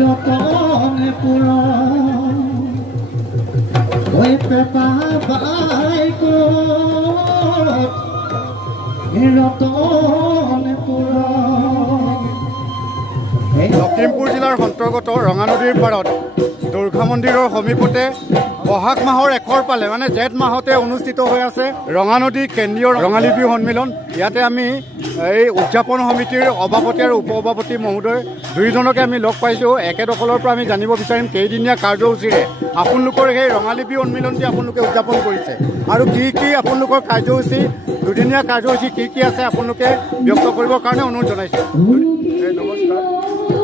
ৰতনে পুৰা ঐ পেপা বাইক ৰতনে পুৰা। লখিমপুৰ জিলাৰ অন্তৰ্গত ৰঙা নদীৰ পাৰত দুৰ্গা মন্দিৰৰ সমীপতে বহাগ মাহৰ 1 পালে মানে জেঠ মাহতে অনুষ্ঠিত হৈ আছে ৰঙা নদী কেন্দ্ৰীয় ৰঙালী বিহু সন্মিলন। ইয়াতে আমি এই উদযাপন সমিতিৰ সভাপতি আৰু উপ সভাপতি মহোদয় দুয়োজনকে আমি লগ পাইছোঁ। এখেতসকলৰ পৰা আমি জানিব বিচাৰিম কেইদিনীয়া কাৰ্যসূচীৰে আপোনালোকৰ সেই ৰঙালী বিহু সন্মিলনটি আপোনালোকে উদযাপন কৰিছে আৰু কি কি আপোনালোকৰ কাৰ্যসূচী, দুদিনীয়া কাৰ্যসূচী কি কি আছে আপোনালোকে ব্যক্ত কৰিবৰ কাৰণে অনুৰোধ জনাইছোঁ। নমস্কাৰ,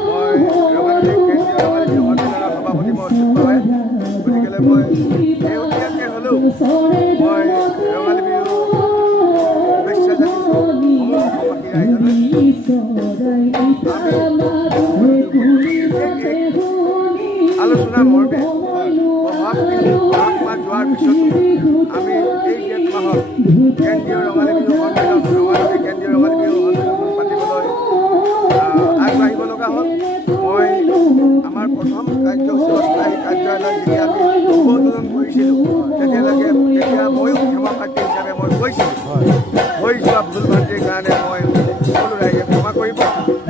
মই ৰঙালী কেন্দ্ৰীয় ৰঙালী বিহু সন্মিলনৰ সভাপতি মই অচ্যুত হয়। গতিকে মই শেহতীয়াকৈ হ'লেও মই ৰঙালী বিহু শুভেচ্ছা জানিছোঁ সমূহ অসমবাসী ৰাইজলৈ। আলোচনা মৰ্মে বহাগ মাহ যোৱাৰ পিছতো আমি এই জেঠ মাহত কেন্দ্ৰীয় ৰঙালী বিহু সন্মিলন ৰঙালী কেন্দ্ৰীয় ৰঙালী বিহু সন্মিলন পাতিবলৈ আগবাঢ়িব লগা হ'ল। মই আমাৰ প্ৰথম কাৰ্যসূচী অস্থায়ী কাৰ্যালয় যেতিয়া আমি উদ্বোধন কৰিছিলোঁ তেতিয়া ময়ো ক্ষমা প্ৰাৰ্থী হিচাপে মই কৈছিলোঁ হৈ যোৱা ভুল ভ্ৰান্তিৰ কাৰণে মই সকলো ৰাইজে ক্ষমা কৰিব।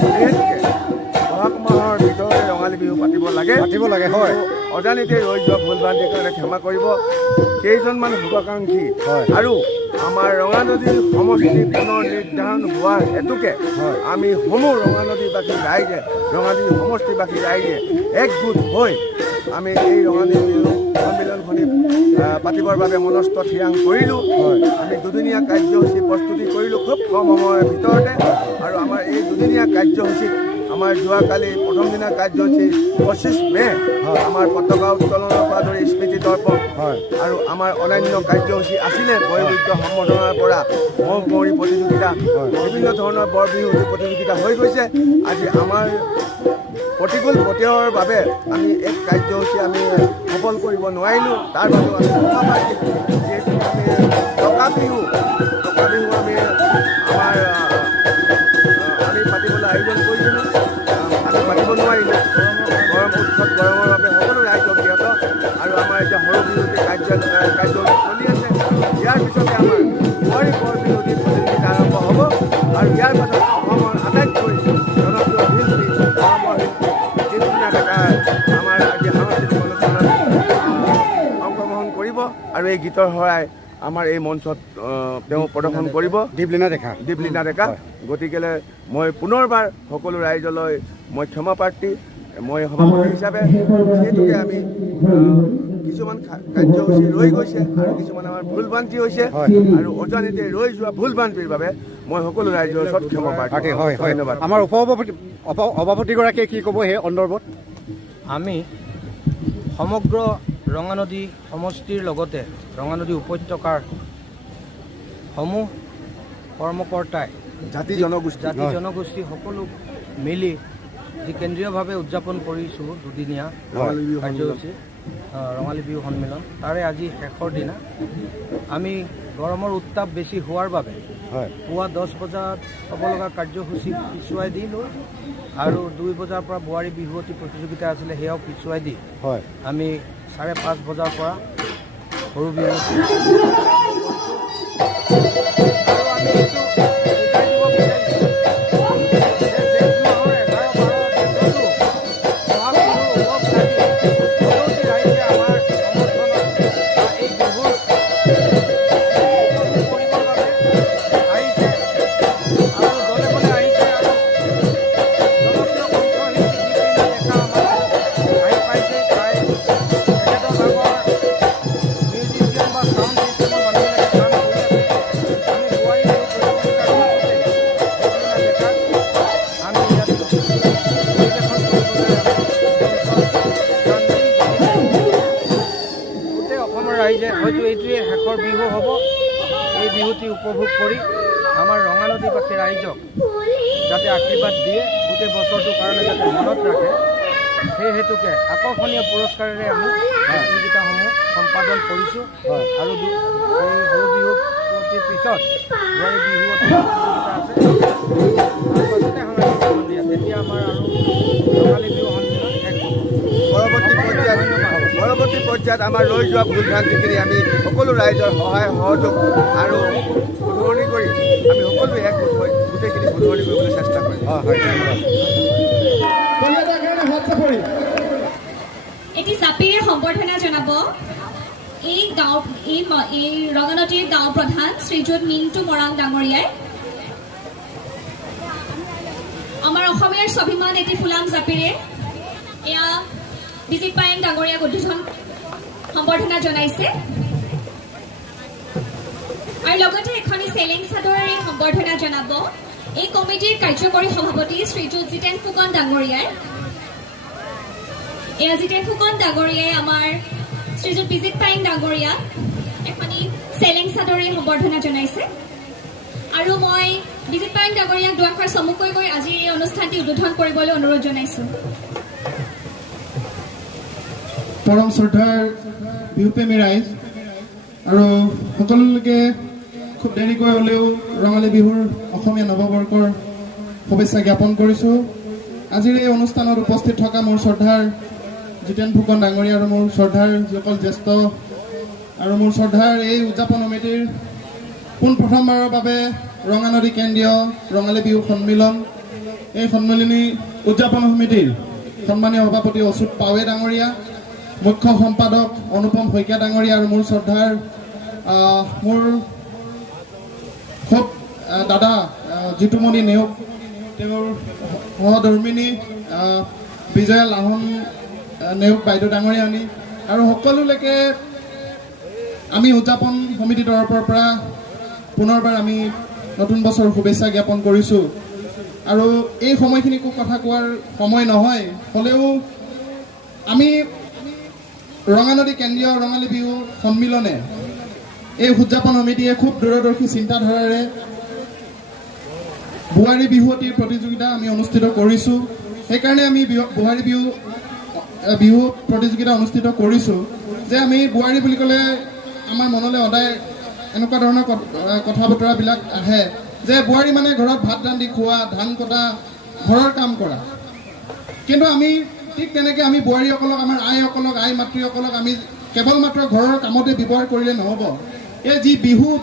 যিহেতুকে বহাগ মাহৰ ভিতৰতে ৰঙালী বিহু পাতিব লাগে হয়। অজানিতে ৰৈ যোৱা ভুল ভ্ৰান্তিৰ কাৰণে ক্ষমা কৰিব। কেইজনমান শুভাকাংক্ষী আৰু আমাৰ ৰঙা নদীৰ সমষ্টি পুনৰ নিৰ্ধাৰণ হোৱাৰ হেতুকে আমি সমূহ ৰঙা নদীবাসী ৰাইজে ৰঙালী সমষ্টিবাসী ৰাইজে একগোট হৈ আমি এই ৰঙালী বিহু সন্মিলনখনি পাতিবৰ বাবে মনস্থ থিৰাং কৰিলোঁ। আমি দুদিনীয়া কাৰ্যসূচী প্ৰস্তুতি কৰিলোঁ খুব কম সময়ৰ ভিতৰতে। আৰু আমাৰ এই দুদিনীয়া কাৰ্যসূচীত আমাৰ যোৱাকালি প্ৰথম দিনা কাৰ্যসূচী 25 মে আমাৰ পতাকা উত্তোলনৰ পৰা ধৰি স্মৃতি দৰ্পণ আৰু আমাৰ অন্যান্য কাৰ্যসূচী আছিলে বয়োবৃদ্ধ সম্বৰ্ধনাৰ পৰা মহ কুঁৱৰী প্ৰতিযোগিতা, বিভিন্ন ধৰণৰ বৰ বিহু প্ৰতিযোগিতা হৈ গৈছে। আজি আমাৰ প্ৰতিকূল বতৰৰ বাবে আমি এক কাৰ্যসূচী আমি সফল কৰিব নোৱাৰিলোঁ। তাৰ বাবেও আমি ক্ষমা প্ৰাৰ্থী। যিহেতু আমি টকা বিহু আমি পাতিবলৈ আয়োজন কৰিছিলোঁ, আমি পাতিব নোৱাৰিলোঁ। গৰমৰ বাবে সকলো ৰাইজ অজ্ঞাত আৰু আমাৰ এতিয়া সৰু বিহুটি কাৰ্যসূচী চলি আছে। ইয়াৰ পিছতে আমাৰ বোৱাৰী বৰ বিহুটি প্ৰতিযোগিতা আৰম্ভ হ'ব আৰু ইয়াৰ পাছত অসমৰ আটাইতকৈ জনপ্ৰিয় শিল্পী অসমৰ শিল্পী আমাৰ আজি সাংস্কৃতিক অনুষ্ঠানত অংশগ্ৰহণ কৰিব আৰু এই গীতৰ শৰাই আমাৰ এই মঞ্চত তেওঁ প্ৰদৰ্শন কৰিব, দীপলীনা ডেকা। গতিকেলৈ মই পুনৰবাৰ সকলো ৰাইজলৈ মই ক্ষমা প্ৰাৰ্থী। মই সভাপতি হিচাপে যিহেতুকে আমি কিছুমান কাৰ্যসূচী ৰৈ গৈছে আৰু কিছুমান আমাৰ ভুল ভ্ৰান্তি হৈছে আৰু অজানিতে ৰৈ যোৱা ভুল ভ্ৰান্তিৰ বাবে মই সকলো ৰাইজৰ ওচৰত ক্ষমা প্ৰাৰ্থী। ধন্যবাদ। আমাৰ সভাপতিগৰাকীয়ে কি ক'ব সেই সন্দৰ্ভত? আমি সমগ্ৰ ৰঙা নদী সমষ্টিৰ লগতে ৰঙা নদী উপত্যকাৰ সমূহ কৰ্মকৰ্তাই জাতি জনগোষ্ঠী সকলো মিলি যি কেন্দ্ৰীয়ভাৱে উদযাপন কৰিছোঁ দুদিনীয়া কাৰ্যসূচী ৰঙালী বিহু সন্মিলন, তাৰে আজি শেষৰ দিনা আমি গৰমৰ উত্তাপ বেছি হোৱাৰ বাবে পুৱা 10 বজাত হ'ব লগা কাৰ্যসূচী পিছুৱাই দিলোঁ আৰু 2 বজাৰ পৰা বোৱাৰী বিহুৱতী প্ৰতিযোগিতা আছিলে সেয়াও পিছুৱাই দি আমি 5:30 বজাৰ পৰা সৰু বিহু ৰাইজে হয়তো এইটোৱে শেষৰ বিহু হ'ব। এই বিহুটি উপভোগ কৰি আমাৰ ৰঙা নদীবাসী ৰাইজক যাতে আশীৰ্বাদ দিয়ে, গোটেই বছৰটোৰ কাৰণে যাতে মনত ৰাখে, সেই হেতুকে আকৰ্ষণীয় পুৰস্কাৰেৰে আমি প্ৰতিযোগিতাসমূহ সম্পাদন কৰিছোঁ। আৰু এই সৰু বিহুটিৰ পিছত বোৱাৰী বিহু প্ৰতিযোগিতা আছে, তেতিয়া আমাৰ আৰু ইয়াত আমাৰ লৈ যোৱা ভুল ভ্ৰান্তিখিনি আমি সকলো ৰাইজৰ সহায় সহযোগ আৰু শুধৰণি কৰি আমি সকলোৱে একগোট হৈ গোটেইখিনি শুধৰণি কৰিবলৈ চেষ্টা কৰিম। এটি জাপিৰে সম্বৰ্ধনা জনাব এই ৰঙানদীৰ গাঁও প্ৰধান শ্ৰীযুত মিণ্টু মৰাং ডাঙৰীয়াই। আমাৰ অসমীয়াৰ স্বাভিমান এটি ফুলাম জাপিৰে এয়া বিজিত পায়েং ডাঙৰীয়াক উদ্বোধন সম্বৰ্ধনা জনাইছে আৰু লগতে এখনি চেলেং চাদৰেৰে সম্বৰ্ধনা জনাব এই কমিটিৰ কাৰ্যকৰী সভাপতি শ্ৰীযুত জিতেন ফুকন ডাঙৰীয়াই। এয়া জিতেন ফুকন ডাঙৰীয়াই আমাৰ শ্ৰীযুত বিজিত পায়েং ডাঙৰীয়াক এখনি চেলেং চাদৰেৰে সম্বৰ্ধনা জনাইছে আৰু মই বিজিত পায়েং ডাঙৰীয়াক দুআষাৰ চমুকৈ কৈ আজিৰ এই অনুষ্ঠানটি উদ্বোধন কৰিবলৈ অনুৰোধ জনাইছোঁ। পৰম শ্ৰদ্ধাৰ বিহুপ্ৰেমী ৰাইজ আৰু সকলোলৈকে খুব দেৰিকৈ হ'লেও ৰঙালী বিহুৰ অসমীয়া নৱবৰ্ষৰ শুভেচ্ছা জ্ঞাপন কৰিছোঁ। আজিৰ এই অনুষ্ঠানত উপস্থিত থকা মোৰ শ্ৰদ্ধাৰ জিতেন ফুকন ডাঙৰীয়া আৰু মোৰ শ্ৰদ্ধাৰ যিসকল জ্যেষ্ঠ আৰু মোৰ শ্ৰদ্ধাৰ এই উদযাপন সমিতিৰ পোনপ্ৰথমবাৰৰ বাবে ৰঙানদী কেন্দ্ৰীয় ৰঙালী বিহু সন্মিলন এই সন্মিলনী উদযাপন সমিতিৰ সন্মানীয় সভাপতি অচ্যুত পাৱে ডাঙৰীয়া, মুখ্য সম্পাদক অনুপম শইকীয়া ডাঙৰীয়া আৰু মোৰ শ্ৰদ্ধাৰ মোৰ খুব দাদা জিতুমণি নেওগ, তেওঁৰ সহধৰ্মিনী বিজয়া লাহন নেওগ বাইদেউ ডাঙৰীয়ানী আৰু সকলোলৈকে আমি উদযাপন সমিতিৰ তৰফৰ পৰা পুনৰবাৰ আমি নতুন বছৰ শুভেচ্ছা জ্ঞাপন কৰিছোঁ। আৰু এই সময়খিনি কথা কোৱাৰ সময় নহয়, হ'লেও আমি ৰঙানদী কেন্দ্ৰীয় ৰঙালী বিহু সন্মিলনে এই উদযাপন সমিতিয়ে খুব দূৰদৰ্শী চিন্তাধাৰাৰে বোৱাৰী বিহুৱতীৰ প্ৰতিযোগিতা আমি অনুষ্ঠিত কৰিছোঁ। সেইকাৰণে আমি বোৱাৰী বিহু প্ৰতিযোগিতা অনুষ্ঠিত কৰিছোঁ যে আমি বোৱাৰী বুলি ক'লে আমাৰ মনলৈ সদায় এনেকুৱা ধৰণৰ কথা বতৰাবিলাক আহে যে বোৱাৰী মানে ঘৰত ভাত ৰান্ধি খোৱা, ধান কটা, ঘৰৰ কাম কৰা। কিন্তু আমি ঠিক তেনেকৈ আমি বোৱাৰীসকলক, আমাৰ আইসকলক, আই মাতৃসকলক আমি কেৱল মাত্ৰ ঘৰৰ কামতে ব্যৱহাৰ কৰিলে নহ'ব। এই যি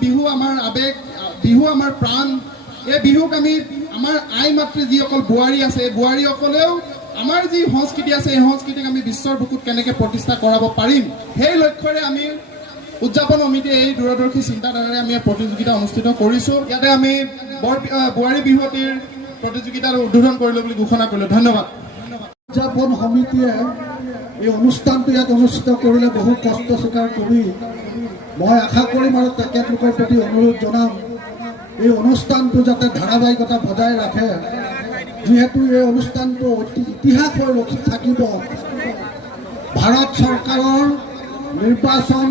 বিহু আমাৰ আৱেগ, বিহু আমাৰ প্ৰাণ, এই বিহুক আমি আমাৰ আই মাতৃ যিসকল বোৱাৰী আছে এই বোৱাৰীসকলেও আমাৰ যি সংস্কৃতি আছে এই সংস্কৃতিক আমি বিশ্বৰ বুকুত কেনেকৈ প্ৰতিষ্ঠা কৰাব পাৰিম সেই লক্ষ্যৰে আমি উদযাপন সমিতিয়ে এই দূৰদৰ্শী চিন্তাধাৰাৰে আমি প্ৰতিযোগিতা অনুষ্ঠিত কৰিছোঁ। ইয়াতে আমি বোৱাৰী বিহুৱতীৰ প্ৰতিযোগিতাৰ উদ্বোধন কৰিলোঁ বুলি ঘোষণা কৰিলোঁ। ধন্যবাদ। উদযাপন সমিতিয়ে এই অনুষ্ঠানটো ইয়াত অনুষ্ঠিত কৰিলে বহু কষ্ট স্বীকাৰ কৰি মই আশা কৰিম আৰু তেখেতলোকৰ প্ৰতি অনুৰোধ জনাম এই অনুষ্ঠানটো যাতে ধাৰাবাহিকতা বজাই ৰাখে, যিহেতু এই অনুষ্ঠানটো অতি ইতিহাস হৈ ৰখি থাকিব। ভাৰত চৰকাৰৰ নিৰ্বাচন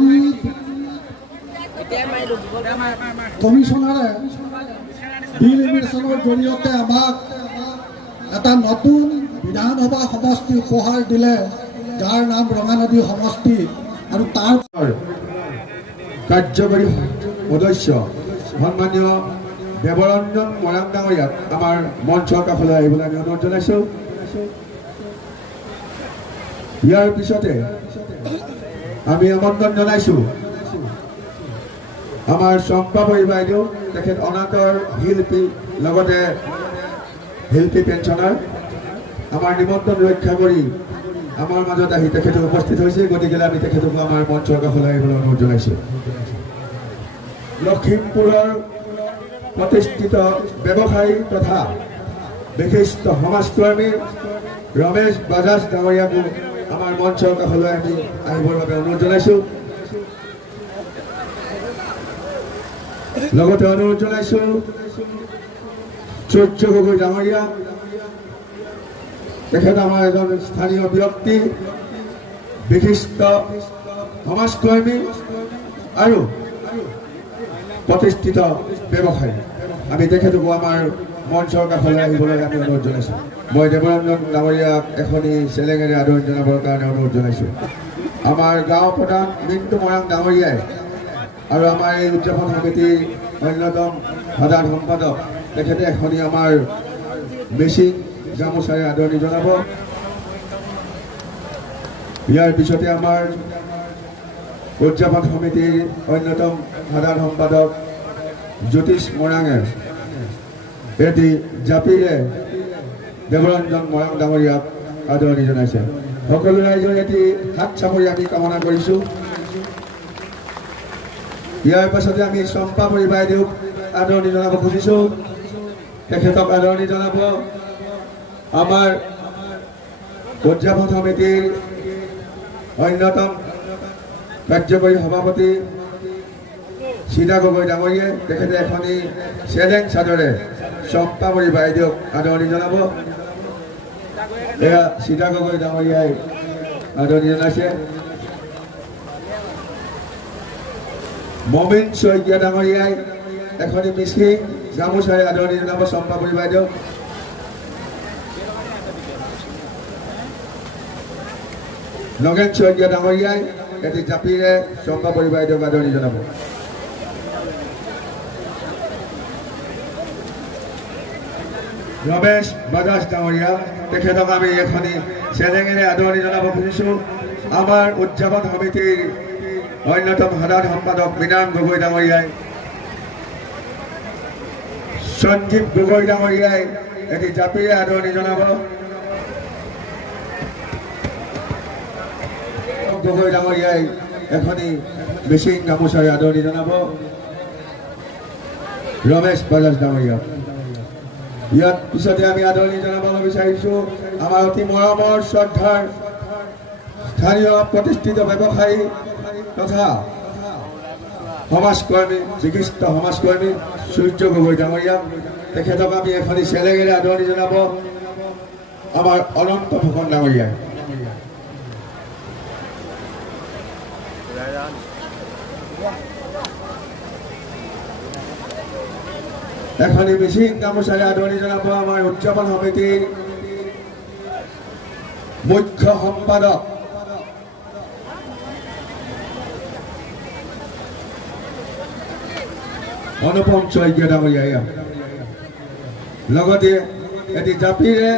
কমিশ্যনাৰে বিল ইমিগ্ৰেশ্যনৰ জৰিয়তে আমাক এটা নতুন বিধানসভা সমষ্টি উপহাৰ দিলে, যাৰ নাম ৰঙানদী সমষ্টি। আৰু তাৰ কাৰ্যকৰী সদস্য সন্মানীয় দেৱৰঞ্জন মৰাং ডাঙৰীয়াক আমাৰ মঞ্চৰ কাষলৈ আহিবলৈ আমি অনুৰোধ জনাইছোঁ। ইয়াৰ পিছতে আমি আমন্ত্ৰণ জনাইছোঁ আমাৰ চম্পাবৰী বাইদেউ, তেখেত অনাথৰ শিল্পী, লগতে শিল্পী পেঞ্চনাৰ। আমাৰ নিমন্ত্ৰণ ৰক্ষা কৰি আমাৰ মাজত আহি তেখেত উপস্থিত হৈছে, গতিকে আমি তেখেতকো আমাৰ মঞ্চৰ কাষলৈ আহিবলৈ অনুৰোধ জনাইছোঁ। লখিমপুৰৰ প্ৰতিষ্ঠিত ব্যৱসায়ী তথা বিশিষ্ট সমাজকৰ্মী ৰমেশ বাজাজ ডাঙৰীয়াকো আমাৰ মঞ্চৰ কাষলৈ আমি আহিবৰ বাবে অনুৰোধ জনাইছোঁ। লগতে অনুৰোধ জনাইছোঁ সূৰ্য গগৈ ডাঙৰীয়া, তেখেত আমাৰ এজন স্থানীয় ব্যক্তি, বিশিষ্ট সমাজকৰ্মী আৰু প্ৰতিষ্ঠিত ব্যৱসায়ী। আমি তেখেতকো আমাৰ মঞ্চৰ কাষলৈ আহিবলৈ আমি অনুৰোধ জনাইছোঁ। মই দেৱৰঞ্জন ডাঙৰীয়াক এখনি চেলেঙেৰে আদৰণি জনাবৰ কাৰণে অনুৰোধ জনাইছোঁ। আমাৰ গাঁও প্ৰধান মিণ্টু মৰাং ডাঙৰীয়াই আৰু আমাৰ এই উদযাপন সমিতিৰ অন্যতম সাধাৰণ সম্পাদক তেখেতে এখনি আমাৰ মিচিং গামোচাৰে আদৰণি জনাব। ইয়াৰ পিছতে আমাৰ উদযাপন সমিতিৰ অন্যতম সাধাৰণ সম্পাদক জ্যোতিষ মৰাঙে এটি জাপিৰে দেৱৰঞ্জন মৰাং ডাঙৰীয়াক আদৰণি জনাইছে। সকলো ৰাইজৰ এটি হাত চাপৰি আমি কামনা কৰিছোঁ। ইয়াৰ পাছতে আমি চম্পা পৰি বাইদেউক আদৰণি জনাব খুজিছোঁ। তেখেতক আদৰণি জনাব আমাৰ উদযাপন সমিতিৰ অন্যতম কাৰ্যকৰী সভাপতি সীতা গগৈ ডাঙৰীয়াই। তেখেতে এখনি চেলেং চাদৰে চম্পা পৰি বাইদেউক আদৰণি জনাব। এয়া সীতা গগৈ ডাঙৰীয়াই আদৰণি জনাইছে। মমিন শইকীয়া ডাঙৰীয়াই এখনি মিচিং গামোচাৰে আদৰণি জনাব চম্পাপুৰী বাইদেউক। নগেন শইকীয়া ডাঙৰীয়াই এটি জাপিৰে চম্পাপুৰী বাইদেউক আদৰণি জনাব। ৰমেশ বাজাজ ডাঙৰীয়া তেখেতক আমি এখনি চেলেঙেৰে আদৰণি জনাব খুজিছোঁ। আমাৰ উদযাপন সমিতিৰ অন্যতম সাধাৰণ সম্পাদক মীনাৰাম গগৈ ডাঙৰীয়াই সঞ্জীৱ গগৈ ডাঙৰীয়াই এটি জাপিৰে আদৰণি জনাব। গগৈ ডাঙৰীয়াই এখনি মিচিং গামোচাৰে আদৰণি জনাব। ৰমেশ বাজাজ ডাঙৰীয়া ইয়াত পিছতে আমি আদৰণি জনাবলৈ বিচাৰিছোঁ আমাৰ অতি মৰমৰ শ্ৰদ্ধাৰ স্থানীয় প্ৰতিষ্ঠিত ব্যৱসায়ী তথা সমাজকৰ্মী বিশিষ্ট সমাজকৰ্মী সূৰ্য গগৈ ডাঙৰীয়া। তেখেতক আমি এখনি চেলেঙেৰে আদৰণি জনাব আমাৰ অনন্ত ফুকন ডাঙৰীয়াই। এখনি মিচিং গামোচাৰে আদৰণি জনাব আমাৰ উদযাপন সমিতিৰ মুখ্য সম্পাদক অনুপম শইকীয়া ডাঙৰীয়া। লগতে এটি জাপিৰে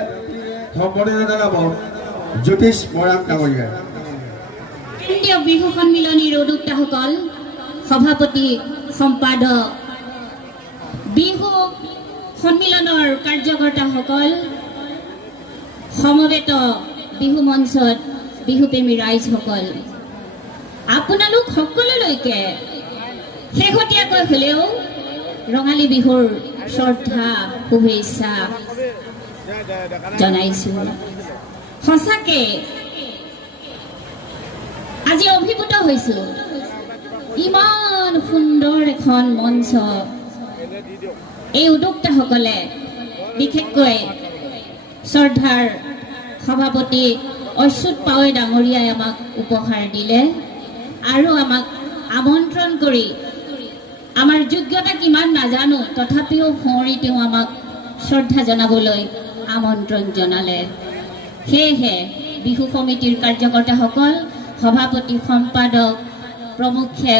সম্বৰ্ধনা জনাব জ্যোতিষ মৰাং ডাঙৰীয়াই। কেন্দ্ৰীয় বিহু সন্মিলনীৰ উদ্যোক্তাসকল, সভাপতি, সম্পাদক, বিহু সন্মিলনৰ কাৰ্যকৰ্তাসকল, সমবেত বিহু মঞ্চত বিহুপ্ৰেমী ৰাইজসকল, আপোনালোক সকলোলৈকে শেহতীয়াকৈ হ'লেও ৰঙালী বিহুৰ শ্ৰদ্ধা শুভেচ্ছা জনাইছোঁ। সঁচাকে আজি অভিভূত হৈছোঁ। ইমান সুন্দৰ এখন মঞ্চ এই উদ্যোক্তাসকলে, বিশেষকৈ শ্ৰদ্ধাৰ সভাপতি অচ্যুত পাৱৈ ডাঙৰীয়াই আমাক উপহাৰ দিলে আৰু আমাক আমন্ত্ৰণ কৰি, আমাৰ যোগ্যতা কিমান নাজানো তথাপিও সুঁৱৰি তেওঁ আমাক শ্ৰদ্ধা জনাবলৈ আমন্ত্ৰণ জনালে। সেয়েহে বিহু সমিতিৰ কাৰ্যকৰ্তাসকল, সভাপতি, সম্পাদক প্ৰমুখ্যে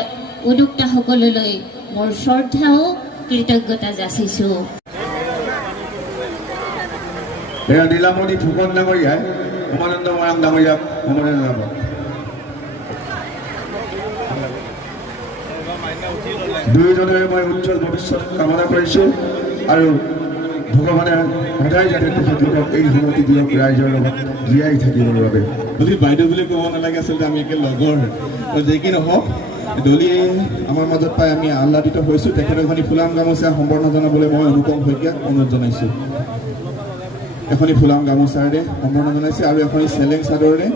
উদ্যোক্তাসকললৈ মোৰ শ্ৰদ্ধা ও কৃতজ্ঞতা যাচিছোঁ। এয়া নীলামণি ফুকন ডাঙৰীয়াই উমানন্দ মৰাং ডাঙৰীয়াক সম্বৰ্ধনা জনাব। দুয়োজনেৰে মই উজ্জ্বল ভৱিষ্যত কামনা কৰিছোঁ আৰু ভগৱানে সদায় যাতে তেখেতলোকক এই সুমতি দিয়ক ৰাইজৰ লগত জীয়াই থাকিবৰ বাবে। বুলি বাইদেউ বুলি ক'ব নালাগে, আচলতে আমি একে লগৰ। যি কি নহওক, দলিয়ে আমাৰ মাজত পাই আমি আহ্লাদিত হৈছোঁ। তেখেতক এখনি ফুলাম গামোচা সম্বৰ্ধনা জনাবলৈ মই অনুপম শইকীয়াক অনুৰোধ জনাইছোঁ। এখনি ফুলাম গামোচাৰে সম্বৰ্ধনা জনাইছে আৰু এখনি চেলেং চাদৰেৰে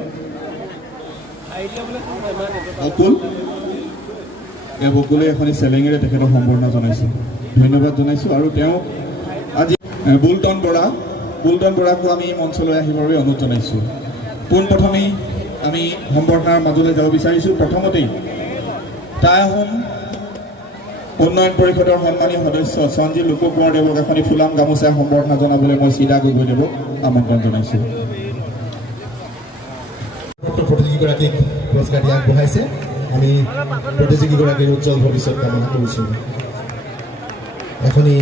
অকুল বকুলে এখনি চেলেঙেৰে তেখেতক সম্বৰ্ধনা জনাইছোঁ। ধন্যবাদ জনাইছোঁ। আৰু তেওঁ আজি বুলটন বৰাকো আমি মঞ্চলৈ আহিবৰ বাবে অনুৰোধ জনাইছোঁ। পোনপ্ৰথমেই আমি সম্বৰ্ধনাৰ মাজলৈ যাব বিচাৰিছোঁ। প্ৰথমতেই টাই আহোম উন্নয়ন পৰিষদৰ সন্মানীয় সদস্য সঞ্জীৱ লোক কোঁৱৰ দেৱক এখনি ফুলাম গামোচাই সম্বৰ্ধনা জনাবলৈ মই সীতা গগৈ দেৱক আমন্ত্ৰণ জনাইছোঁ। প্ৰতিযোগীগৰাকীক পুৰস্কাৰ দিয়া আগবঢ়াইছে। আমি প্ৰতিযোগীগৰাকীৰ উজ্জ্বল ভৱিষ্যত কামনা কৰিছোঁ। এখনি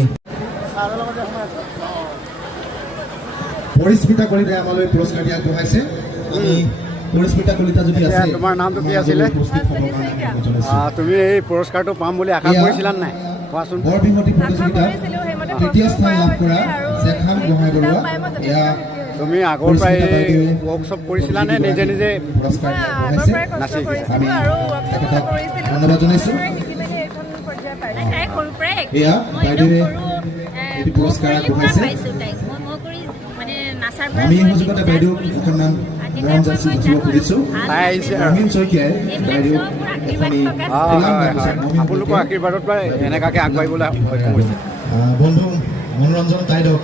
পৰিস্মিতা কলিতাই আমালৈ পুৰস্কাৰ দিয়া আগবঢ়াইছে। আমি পৰিস্মিতা কলিতা যদি আছে তোমাৰ নামটো কি আছিলে? উপস্থিত হ'বৰ কাৰণে অনুৰোধ জনাইছো। তুমি এই পুৰস্কাৰটো পাম বুলি আশা এয়া কৰিছিলা নাই কোৱাচোন? বৰবিংহতি প্ৰতিযোগিতাত তৃতীয় স্থান লাভ কৰা জেখান গোহাঁই বৰুৱা এয়া তুমি আগৰ পৰাই ৱৰ্কশ্বপ কৰিছিলা নে নিজে নিজে পুৰস্কাৰ আগবঢ়াইছে। নাচি আমি তেখেতক ধন্যবাদ জনাইছো। এয়া বাইদেৱে এটি পুৰস্কাৰ আগবঢ়াইছে। আমি এই সুযোগতে বাইদেউক অকণমান মৰম যাচি উঠিব খুজিছো। তাই আহিছে আৰু মহিম শইকীয়াই বাইদেউক এখনি ফুলাম গামোচা মহিম আপোনালোকৰ শইকীয়াই আশীৰ্বাদত পাই এনেকুৱাকৈ আগবাঢ়িবলৈ সক্ষম হৈছে। বন্ধু মনোৰঞ্জন তাইদক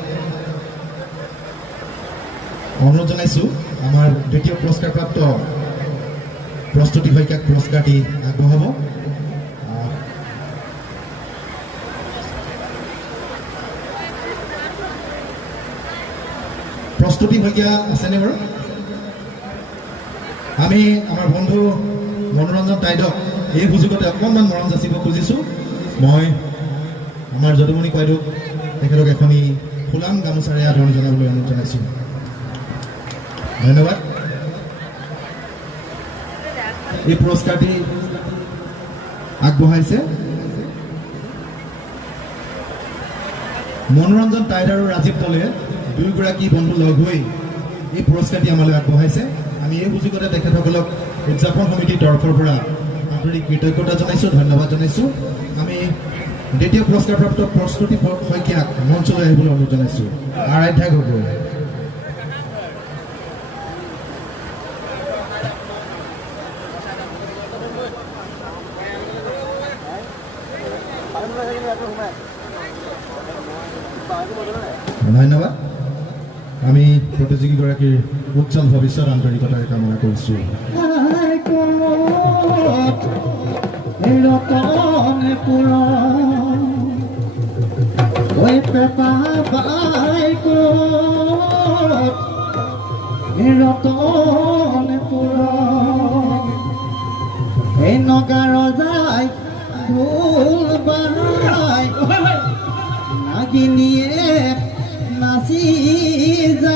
অনুৰোধ জনাইছো আমাৰ দ্বিতীয় পুৰস্কাৰপ্ৰাপ্ত প্ৰস্তুতি শইকীয়াক পুৰস্কাৰটি আগবঢ়াব। প্ৰস্তুতি শইকীয়া আছেনে বাৰু? আমি আমাৰ বন্ধু মনোৰঞ্জন তাইদক এই সুযোগতে অকণমান মৰম যাচিব খুজিছোঁ। মই আমাৰ যদুমণি বাইদেউক তেখেতক এখনি ফুলাম গামোচাৰে আদৰণি জনাবলৈ অনুৰোধ জনাইছোঁ। ধন্যবাদ। এই পুৰস্কাৰটি আগবঢ়াইছে মনোৰঞ্জন তাইদ আৰু ৰাজীৱ তলে দুয়োগৰাকী বন্ধু লগ হৈ এই পুৰস্কাৰটি আমালৈ আগবঢ়াইছে। আমি এই সুযোগতে তেখেতসকলক উদযাপন সমিতিৰ তৰফৰ পৰা আন্তৰিক কৃতজ্ঞতা জনাইছোঁ, ধন্যবাদ জনাইছোঁ। আমি দ্বিতীয় পুৰস্কাৰপ্ৰাপ্ত প্ৰস্তুতি শইকীয়াক মঞ্চলৈ আহিবলৈ অনুৰোধ জনাইছোঁ। আৰাধ্যা গগৈ ধন্যবাদ। আমি প্ৰতিযোগীগৰাকীৰ উজ্জ্বল ভৱিষ্যত আন্তৰিকতাৰে কামনা কৰিছোঁ। নাগিনীয়ে নাচি যায়